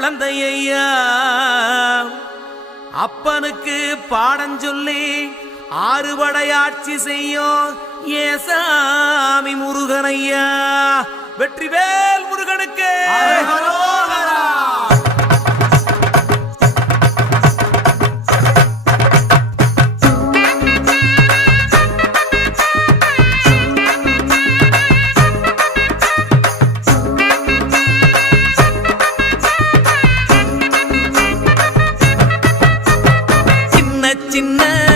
குழந்தையா அப்பனுக்கு பாடம் சொல்லி ஆறுபடையாட்சி செய்யும் ஏசாமி முருகனையா? வெற்றிவேல் முருகனுக்கு சின்ன